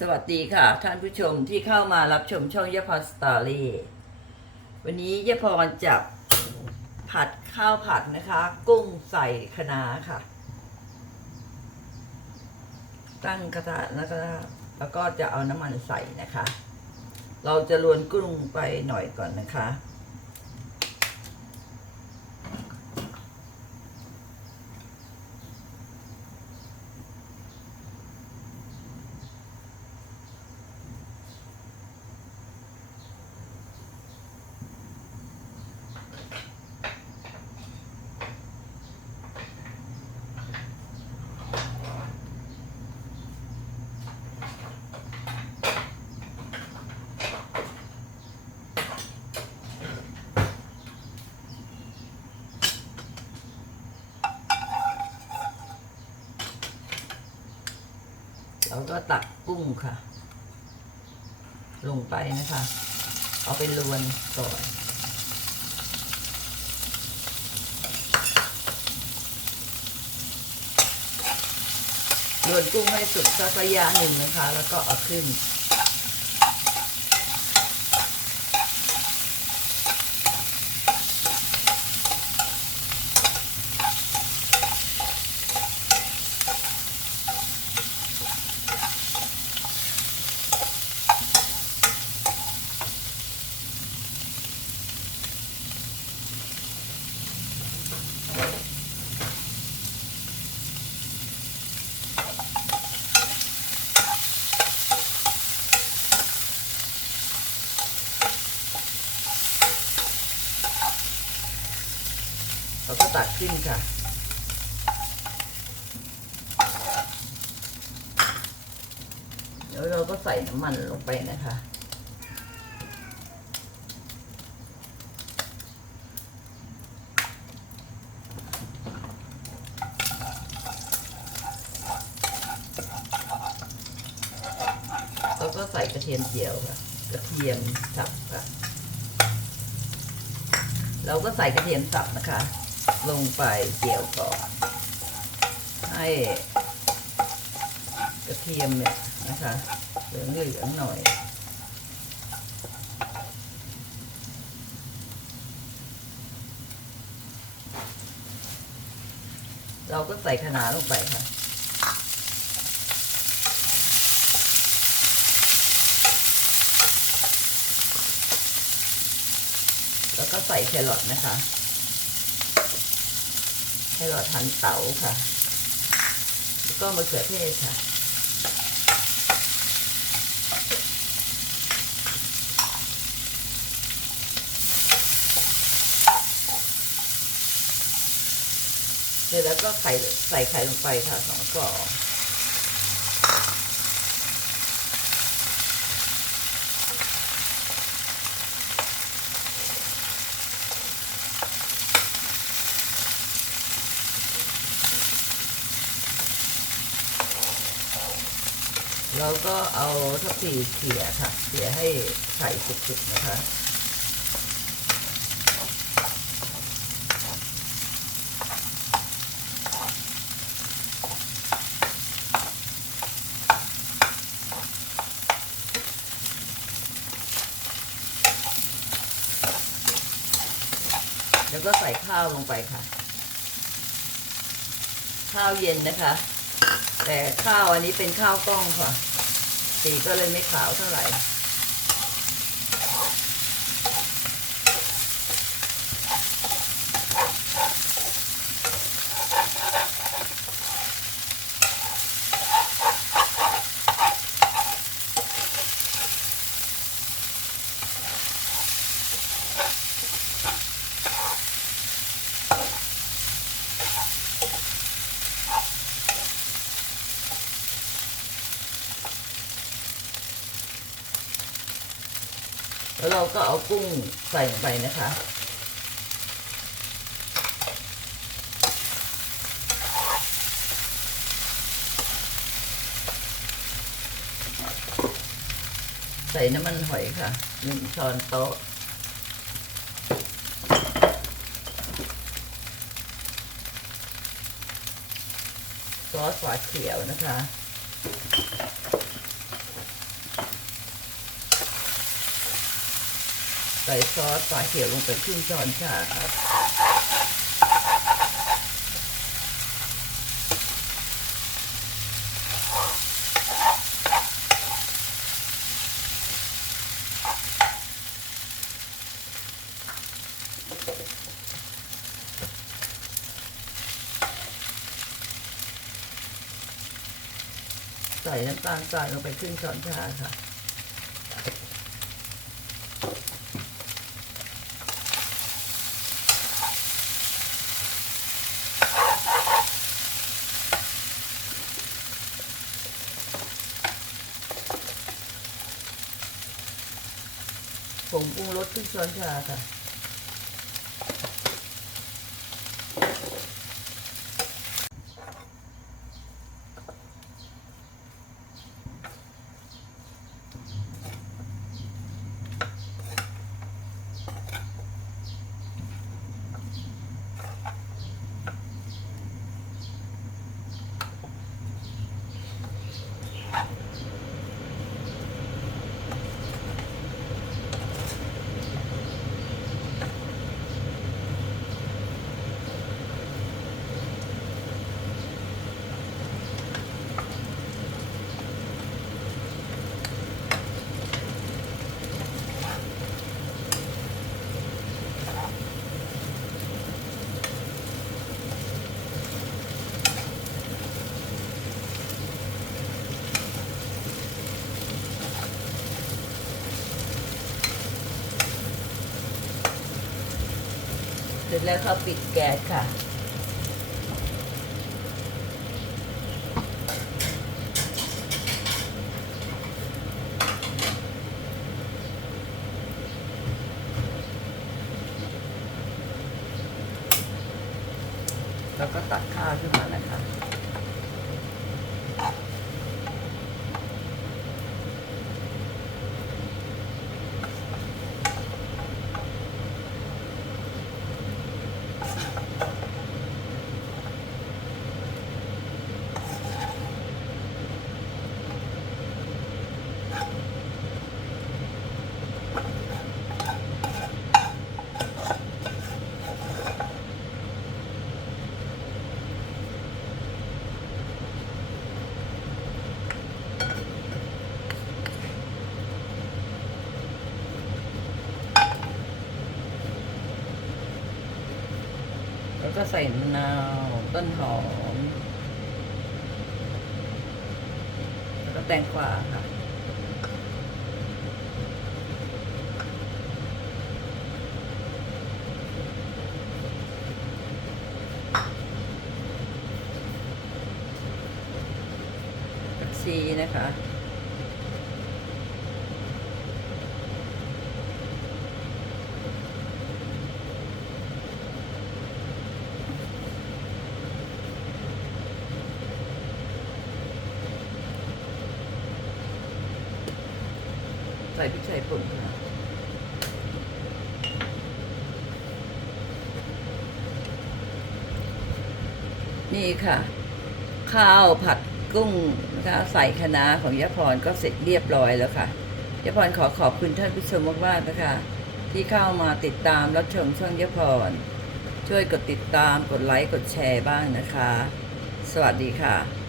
สวัสดีค่ะท่านผู้ชมที่เข้ามารับชมช่องยพรสตอรี่วันนี้ยพรจะผัดข้าวผัดนะคะ กุ้งใส่คะน้าค่ะ ตั้งกระทะแล้วก็แล้วก็จะเอาน้ำมันใส่นะคะ เราจะลวนกุ้งไปหน่อยก่อนนะคะ เรา ก็ตักกุ้งค่ะ ลงไปนะคะ เอาไปลวนก่อนลวนกุ้งให้สุดสักระยะหนึ่งนะคะ แล้วก็เอาขึ้น ตักขึ้นค่ะแล้วเราก็ใส่น้ำมันลงไปนะคะ แล้วก็ใส่กระเทียมเจียวค่ะ กระเทียมสับค่ะเราก็ใส่กระเทียมสับนะคะ ลงไปเจียวก่อนให้กระเทียมเนี่ยนะคะเหลืองเหลืองๆหน่อย เราก็ใส่คะน้าลงไปค่ะแล้วก็ใส่แครอทนะคะ ให้เราทหั่นเต๋าค่ะ แล้วก็มะเขือเทศค่ะ เสร็จแล้วก็ไข่ใส่ไข่ลงไปค่ะสองกอง เราก็เอาทัพพีเขี่ยค่ะเขี่ยให้ไข่สุกๆนะคะแล้วก็ใส่ข้าวลงไปค่ะ ข้าวเย็นนะคะ แต่ข้าวอันนี้เป็นข้าวกล้องค่ะ สีก็เลยไม่ขาวเท่าไหร่ แล้วเราก็เอากุ้งใส่ลงไปนะคะ ใส่น้ำมันหอยค่ะหนึ่งช้อนโต๊ะซอสฝาเขียวนะคะ ใส่ซอสฝาเขียวลงไปครึ่งช้อนชาครับใส่น้ำตาลทรายลงไปครึ่งช้อนชาค่ะ ผงปรุงรส ครึ่งช้อนชาค่ะ ร็จแล้วเขาปิดแก๊สค่ะ แล้วก็ตักข้าวขึ้นมานะคะ แล้วก็ใส่มะนาวต้นหอม แล้วก็แตงกวาค่ะผักชีนะคะ ใส่พริกไทยป่นค่ะนี่ค่ะ ข้าวผัดกุ้งนะคะใส่คะน้าของยะพรก็เสร็จเรียบร้อยแล้วค่ะยะพรขอขอบคุณท่านผู้ชมมากๆนะคะ ที่เข้ามาติดตามรับชมช่องยะพร ช่วยกดติดตามกดไลค์กดแชร์บ้างนะคะ สวัสดีค่ะ